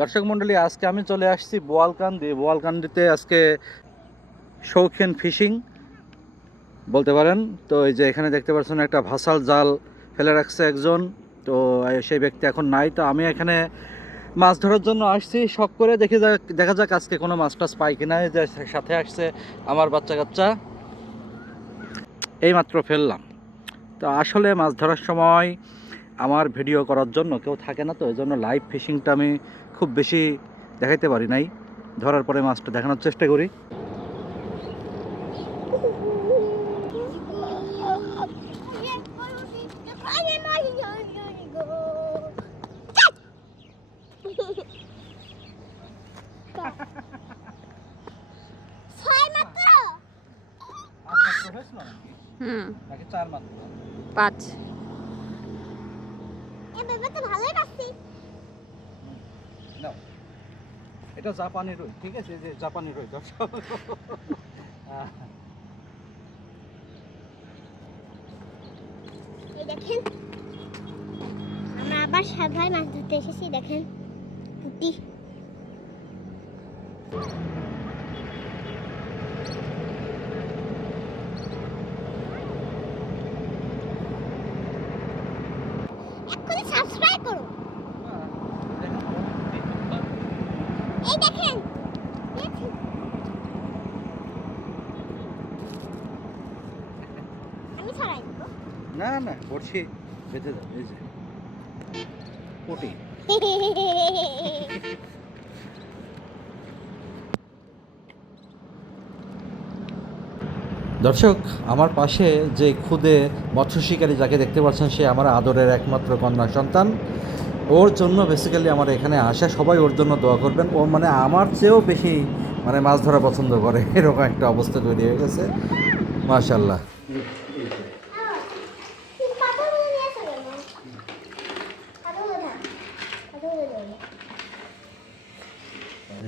দর্শক মণ্ডলী, আজকে আমি চলে আসছি বোয়ালকান্দিতে আজকে শৌখিন ফিশিং বলতে পারেন। তো এই যে এখানে দেখতে পাচ্ছেন একটা ভাসাল জাল ফেলে রাখছে একজন, তো সেই ব্যক্তি এখন নাই। তো আমি এখানে মাছ ধরার জন্য আসছি শখ করে, দেখা যাক আজকে কোনো মাছ টাছ পাই কিনা। এই যে সাথে আসছে আমার বাচ্চা কাচ্চা, এইমাত্র ফেললাম। তো আসলে মাছ ধরার সময় আমার ভিডিও করার জন্য কেউ থাকে না, তো এই জন্য লাইভ ফিশিংটা আমি খুব বেশি দেখাইতে পারি নাই। ধরার পরে মাছটা দেখানোর চেষ্টা করি। নাকি 4 মাত্র? 5। এটা জাপানি রুই, ঠিক আছে, যে জাপানি রুই। দেখেন আমরা আবার সাভায় মাছ ধরতে এসেছি। দেখেন পুঁটি, এক্ষুনি সাবস্ক্রাইব করো। এই দেখেন আমি ছড়াই দেবো। না না, বড়শি বেঁধে দাও। এই যে পুঁটি। দর্শক, আমার পাশে যে খুদে মৎস্য শিকারী যাকে দেখতে পাচ্ছেন, সে আমার আদরের একমাত্র কন্যা সন্তান। ওর জন্য বেসিক্যালি আমার এখানে আসা। সবাই ওর জন্য দোয়া করবেন। ও মানে আমার চেয়েও বেশি মানে মাছ ধরা পছন্দ করে, এরকম একটা অবস্থা তৈরি হয়ে গেছে। মাশাআল্লাহ।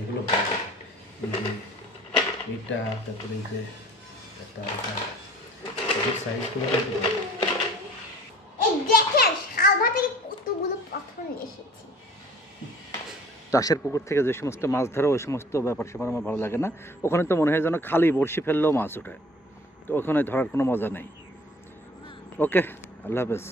এগুলো এটা তারপরে এই যে সাইজগুলো চাষের পুকুর থেকে যে সমস্ত মাছ ধরে ওই সমস্ত ব্যাপার স্যাপার আমার ভালো লাগে না। ওখানে তো মনে হয় যেন খালি বড়শি ফেললেও মাছ ওঠে, তো ওখানে ধরার কোনো মজা নেই। ওকে, আল্লাহ হাফেজ।